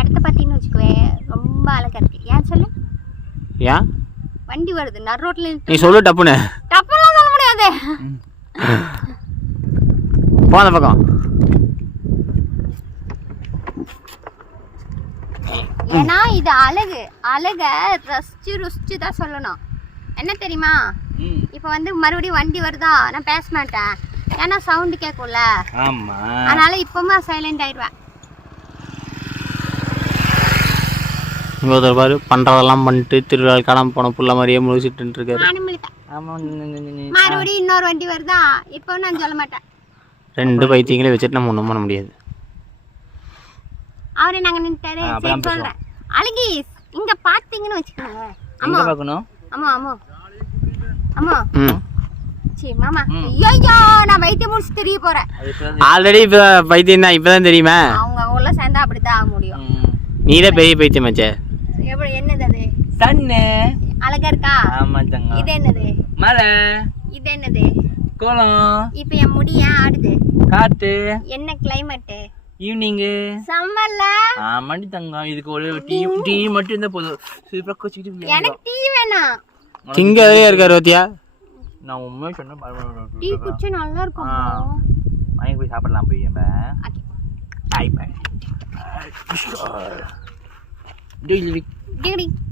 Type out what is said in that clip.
இடத்த பார்த்தீங்கன்னு வச்சுக்கோவே ரொம்ப அழகா இருக்கு. ஏன் சொல்லு? ஏன்? வண்டி வருது நடு ரோட்ல நீ சொல்லு டப்புன்னு. டப்பெல்லாம் சொல்ல முடியாது. போ அந்த பக்கம். ஏன்னா இது அழகு. அழக ரசிச்சு ருசிச்சு தான் சொல்லணும். என்ன தெரியுமா? இப்போ வந்து மறுபடியும் வண்டி வருதா? நான் பேச மாட்டேன். ஏன்னா சவுண்டு கேட்கும்ல ஆமா. அதனால இப்பவுமே சைலண்ட் ஆயிடுவேன். இங்க பாரு பண்றதெல்லாம் பண்ணிட்டு திருவிழா காணாம போன புள்ள மாதிரியே முழிச்சிட்டு இருக்காரு மறுபடியும் இன்னொரு வண்டி வருதா? இப்போ நான் சொல்ல மாட்டேன். ரெண்டு பைத்தியங்களே வச்சுட்டு நம்ம ஒன்றும் பண்ண முடியாது. அவரே நாங்க நின்ட்டாரு ஆ, சரி சொல்றேன். அழகீஸ் இங்க பாத்தீங்கன்னு வச்சுக்கோங்க ஆமா பார்க்கணும் ஆமா ஆமா ஆமா ம். சரி மாமா. ஐயோ நான் வைத்தியம் முடிச்சு தெரிய போறேன். ஆல்ரெடி இப்போ பைத்தியம் தான் இப்போதான் தெரியுமா? அவங்க உள்ள சேர்ந்தா அப்படித்தான் ஆக முடியும். நீ தான் பெரிய பைத்தியமாச்சே. எப்படி என்னது அது? சன்னு அழகா இருக்கா? ஆமா தங்கம் இது என்னது? மழை. இது என்னது? கோலம் இப்போ என் முடி ஏன் ஆடுது? காத்து. என்ன கிளைமேட்டு ஈவினிங்கு சம்மர்ல ஆமாடி தங்கம் இதுக்கு ஒரு டீ டீ மட்டும் இருந்தா போதும். சூப்பரா குச்சிக்கிட்டு எனக்கு டீ வேணாம். திங்கவே இருக்காரு ஓத்தியா நான் உண்மையை சொன்னேன் டீ குடிச்சா நல்லா இருக்கும். வாங்கி போய் சாப்பிடலாம் போய் நம்ம Dilirik. Dilirik.